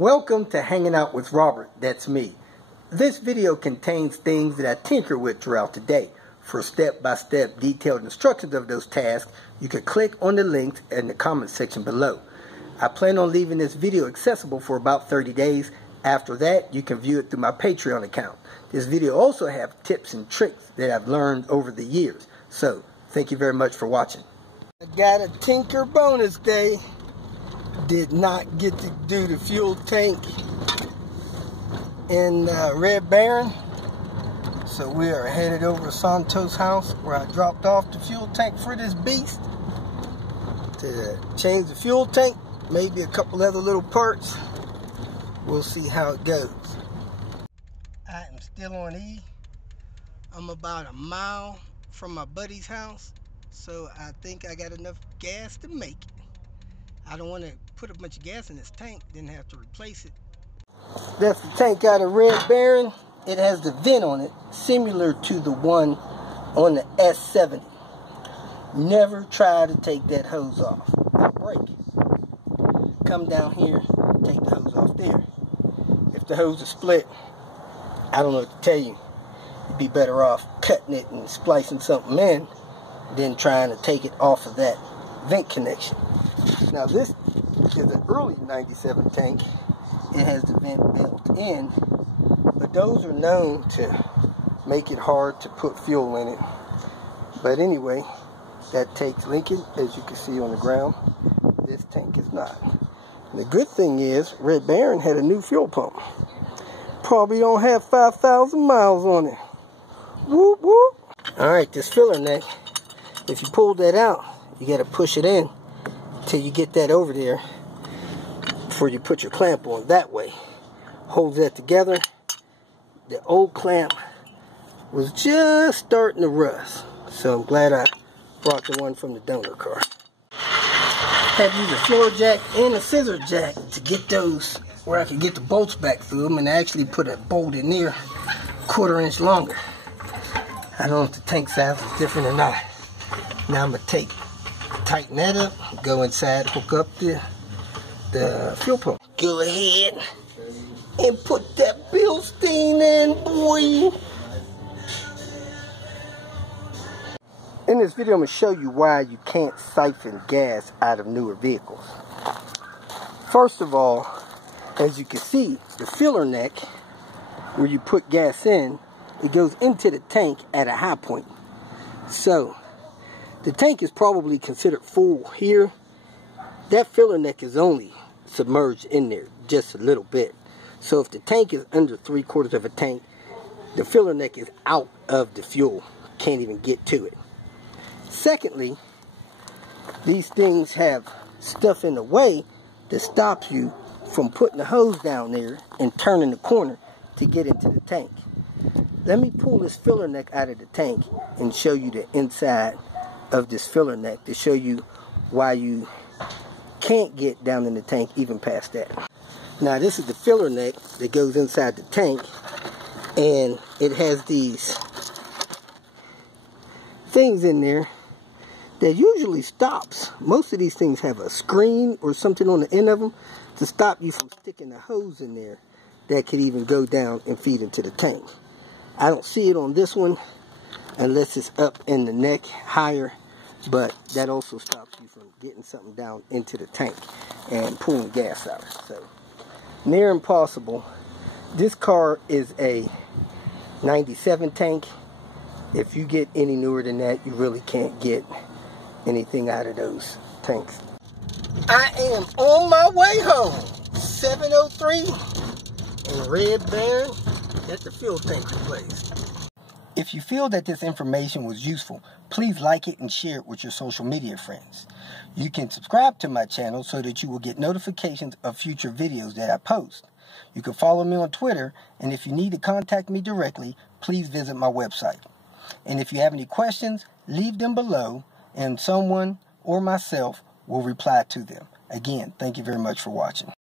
Welcome to Hanging Out with Robert, that's me. This video contains things that I tinker with throughout the day. For step-by-step detailed instructions of those tasks, you can click on the links in the comment section below. I plan on leaving this video accessible for about 30 days. After that, you can view it through my Patreon account. This video also has tips and tricks that I've learned over the years. So, thank you very much for watching. I got a tinker bonus day. Did not get to do the fuel tank in Red Barron, so we are headed over to Santos' house where I dropped off the fuel tank for this beast to change the fuel tank, maybe a couple other little parts. We'll see how it goes. I am still on E. I'm about a mile from my buddy's house, so I think I got enough gas to make it. I don't want to put a bunch of gas in this tank, then have to replace it. That's the tank out of Red Barron. It has the vent on it, similar to the one on the S70. Never try to take that hose off. Break it. Come down here, take the hose off there. If the hose is split, I don't know what to tell you. You'd be better off cutting it and splicing something in than trying to take it off of that vent connection. Now this is an early 97 tank. It has the vent built in, but those are known to make it hard to put fuel in it. But anyway, that tank's leaking, as you can see on the ground. This tank is not. And the good thing is, Red Barron had a new fuel pump. Probably don't have 5,000 miles on it. Whoop whoop. Alright, this filler neck, if you pull that out, you got to push it in till you get that over there before you put your clamp on. That way holds that together. The old clamp was just starting to rust, so I'm glad I brought the one from the donor car. Had to use a floor jack and a scissor jack to get those where I could get the bolts back through them, and I actually put a bolt in there 1/4 inch longer. I don't know if the tank size is different or not. Now I'm going to tighten that up, go inside, hook up the fuel pump. Go ahead and put that Bilstein in, boy. In this video, I'm going to show you why you can't siphon gas out of newer vehicles. First of all, as you can see, the filler neck, where you put gas in, it goes into the tank at a high point. So, the tank is probably considered full here. That filler neck is only submerged in there just a little bit. So if the tank is under 3/4 of a tank, the filler neck is out of the fuel. Can't even get to it. Secondly, these things have stuff in the way that stops you from putting the hose down there and turning the corner to get into the tank. Let me pull this filler neck out of the tank and show you the inside of this filler neck to show you why you can't get down in the tank even past that. Now this is the filler neck that goes inside the tank, and it has these things in there that usually stops. Most of these things have a screen or something on the end of them to stop you from sticking a hose in there that could even go down and feed into the tank. I don't see it on this one unless it's up in the neck higher, but that also stops you from getting something down into the tank and pulling gas out. So, near impossible. This car is a 97 tank. If you get any newer than that, you really can't get anything out of those tanks. I am on my way home. 7:03 in Red Barron. Get the fuel tank replaced. If you feel that this information was useful, please like it and share it with your social media friends. You can subscribe to my channel so that you will get notifications of future videos that I post. You can follow me on Twitter, and if you need to contact me directly, please visit my website. And if you have any questions, leave them below, and someone or myself will reply to them. Again, thank you very much for watching.